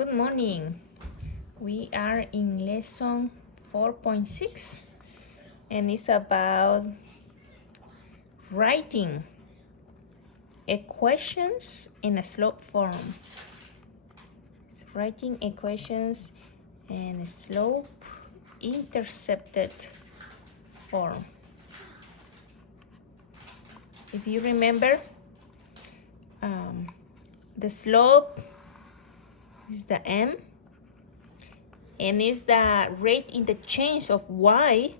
Good morning. We are in lesson 4.6 and it's about writing equations in a slope form. So writing equations in a slope-intercepted form. If you remember, the slope is the m, and is the rate in the change of y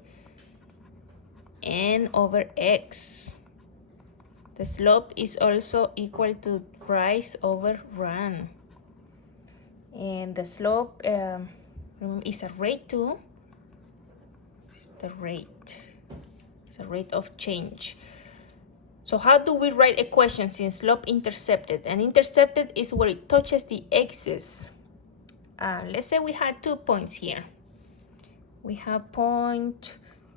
n over x. The slope is also equal to rise over run. And the slope is a rate too. It's the rate. It's a rate of change. So how do we write equations in slope-intercepted? And intercepted is where it touches the axis. Let's say we had 2 points here. We have point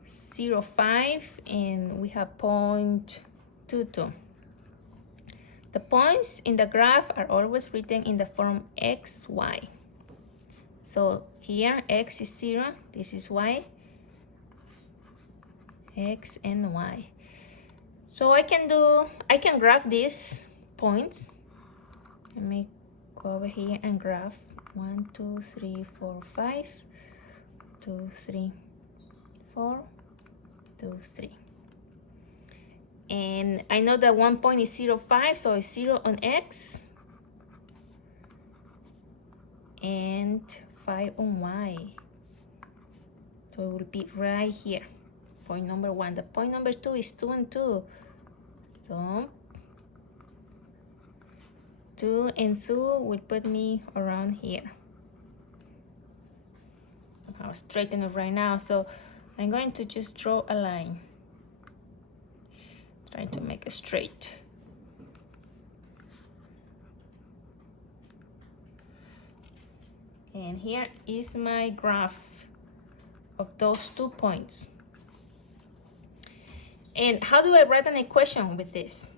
0.5 and we have point 2.2. The points in the graph are always written in the form x, y. So here x is 0, this is y, x and y. So I can graph these points. Let me go over here and graph 1, 2, 3, 4, 5, 2, 3, 4, 2, 3. And I know that 1 point is 0.5, so it's 0 on x and 5 on y. So it will be right here, point number 1. The point number 2 is 2 and 2. So 2 and 2 will put me around here. I'll straighten it right now. So I'm going to just draw a line. Trying to make it straight. And here is my graph of those 2 points. And how do I write an equation with this?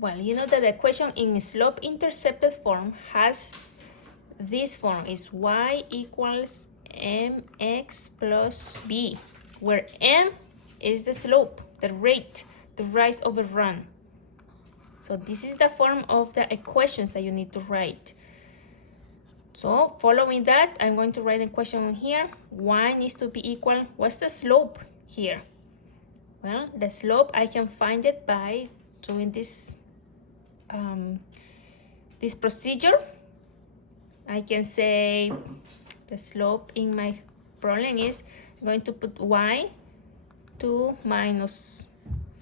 Well, you know that the equation in slope-intercepted form has this form. Is y equals mx plus b, where m is the slope, the rate, the rise over run. So this is the form of the equations that you need to write. So following that, I'm going to write an equation here. Y needs to be equal, what's the slope here? Well, the slope, I can find it by doing this this procedure. I can say the slope in my problem is I'm going to put y, 2 minus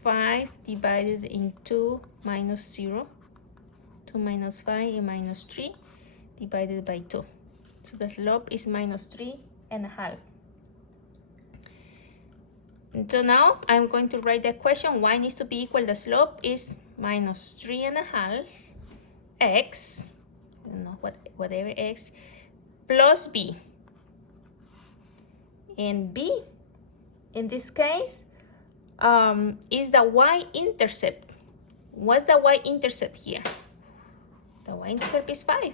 5 divided in 2 minus 0, 2 minus 5 and minus 3 divided by 2. So the slope is minus 3.5. So now I'm going to write the equation. Y needs to be equal, the slope is minus 3.5 x, I don't know, whatever x, plus b. And b, in this case, is the y-intercept. What's the y-intercept here? The y-intercept is 5.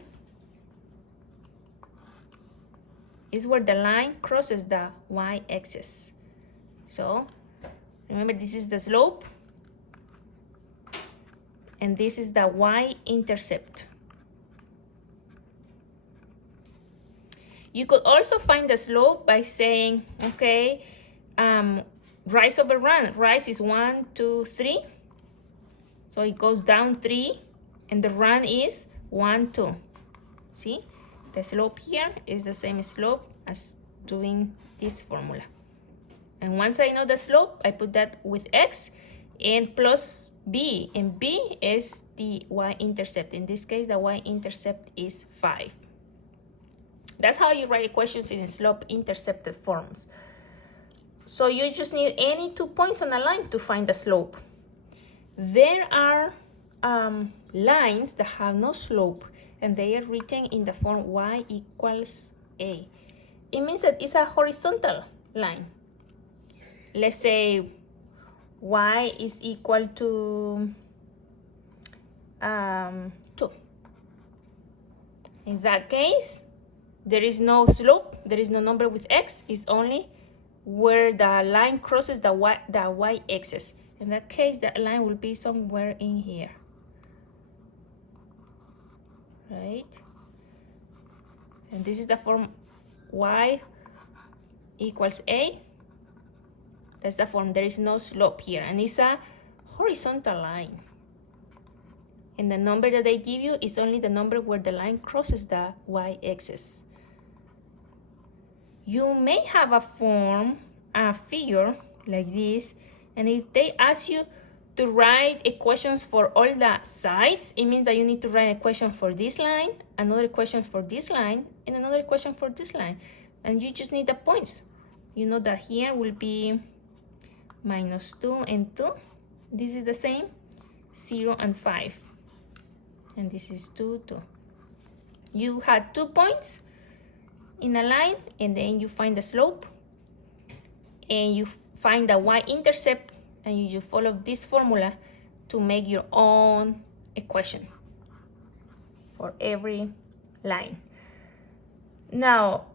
It's where the line crosses the y-axis. So remember, this is the slope and this is the y-intercept. You could also find the slope by saying, okay, rise over run. Rise is 1, 2, 3. So it goes down 3 and the run is 1, 2. See, the slope here is the same slope as doing this formula. And once I know the slope, I put that with x and plus b. And b is the y-intercept. In this case, the y-intercept is 5. That's how you write equations in slope-intercepted forms. So you just need any 2 points on a line to find the slope. There are lines that have no slope, and they are written in the form y equals a. It means that it's a horizontal line. Let's say y is equal to 2. In that case, there is no slope, there is no number with x, it's only where the line crosses the y-axis. In that case, that line will be somewhere in here, right? And this is the form y equals a. That's the form. There is no slope here, and it's a horizontal line. And the number that they give you is only the number where the line crosses the y-axis. You may have a figure like this, and if they ask you to write equations for all the sides, it means that you need to write an equation for this line, another equation for this line, and another equation for this line. And you just need the points. You know that here will be -2 and 2. This is the same, 0 and 5. And this is 2, 2. You had 2 points in a line, and then you find the slope, and you find the y-intercept, and you follow this formula to make your own equation for every line. Now,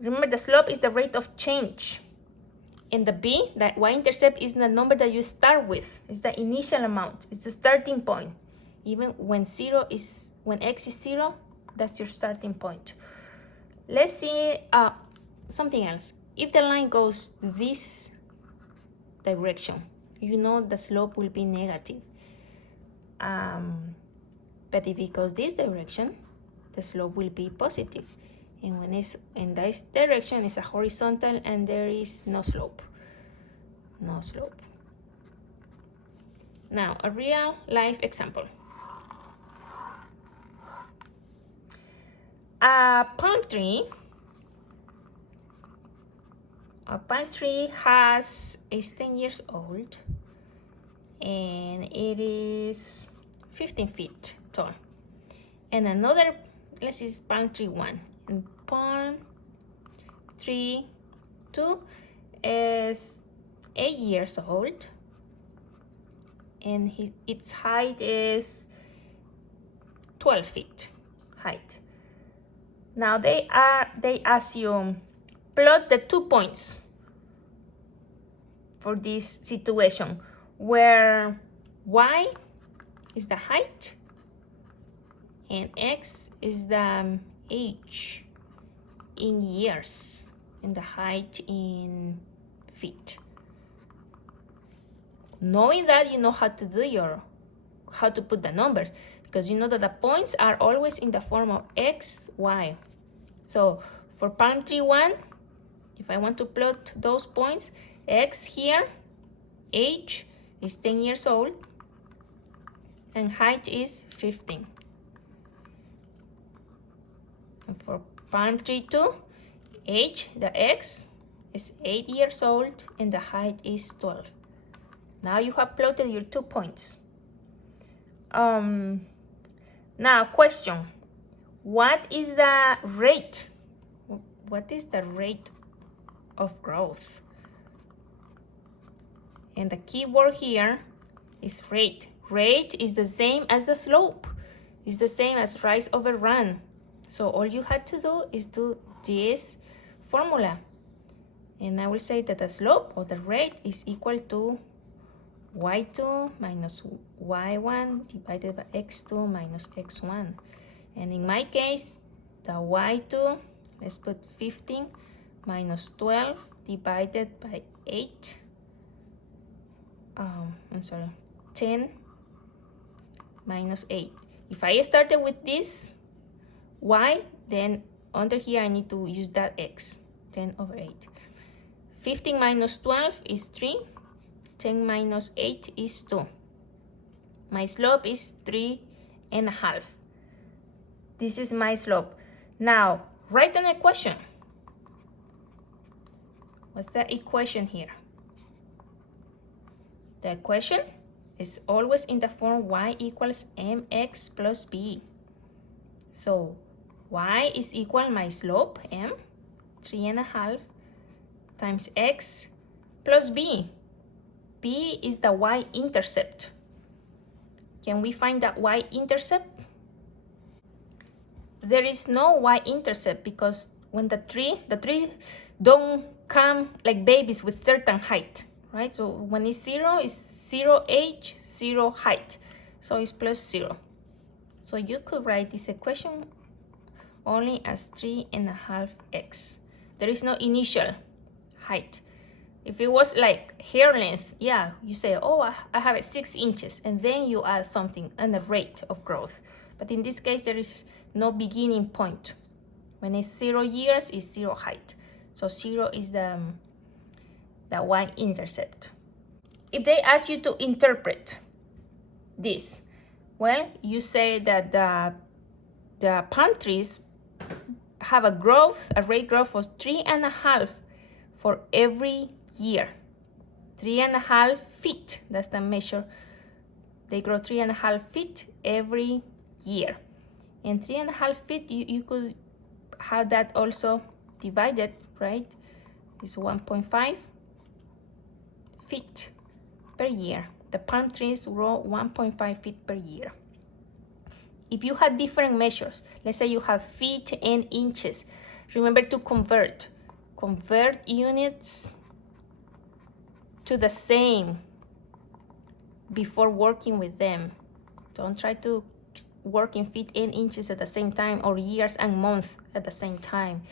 remember the slope is the rate of change. And the b, that y-intercept, is the number that you start with. It's the initial amount. It's the starting point. Even when x is 0, that's your starting point. Let's see something else. If the line goes this direction, you know the slope will be negative. But if it goes this direction, the slope will be positive. And when it's in this direction, it's a horizontal, and there is no slope. No slope. Now, a real life example. A palm tree is 10 years old, and it is 15 feet tall. And another, let's see, palm tree 1. And palm tree 2 is 8 years old, and its height is 12 feet height. Now they assume plot the 2 points for this situation, where y is the height and x is the age in years and the height in feet. Knowing that, you know how to put the numbers, because you know that the points are always in the form of x, y. So for palm tree 1, if I want to plot those points, x here, age is 10 years old, and height is 15. And for palm tree 2, age, the x, is 8 years old, and the height is 12. Now you have plotted your 2 points. Now, question. What is the rate? What is the rate of growth? And the key word here is rate. Rate is the same as the slope. It's the same as rise over run. So all you had to do is do this formula. And I will say that the slope, or the rate, is equal to y2 minus y1 divided by x2 minus x1. And in my case, the y2, let's put 15 minus 12 divided by 8. 10 minus 8. If I started with this y, then under here I need to use that x, 10 over 8. 15 minus 12 is 3. 10 minus 8 is 2. My slope is 3.5. This is my slope. Now, write an equation. What's the equation here? The equation is always in the form y equals mx plus b. So, y is equal my slope, m, 3.5, times x plus b. B is the y-intercept. Can we find that y-intercept? there is no Y-intercept because when the tree don't come like babies with certain height, right? So when it's 0, it's 0 age, 0 height. So it's plus 0. So you could write this equation only as 3.5x. There is no initial height. If it was like hair length, yeah, you say, oh, I have it 6 inches, and then you add something and the rate of growth. But in this case, there is no beginning point. When it's 0 years, it's 0 height. So 0 is the Y-intercept. If they ask you to interpret this, well, you say that the palm trees have a rate growth of 3.5 for every year. 3.5 feet, that's the measure. They grow 3.5 feet every year. And 3.5 feet, you could have that also divided, right? It's 1.5 feet per year. The palm trees grow 1.5 feet per year. If you had different measures, let's say you have feet and inches, remember to convert units to the same before working with them. Don't try to work in feet and inches at the same time, or years and months at the same time,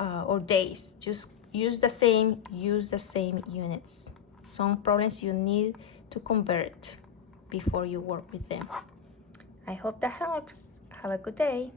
or days. Just use the same units. Some problems you need to convert before you work with them. I hope that helps. Have a good day.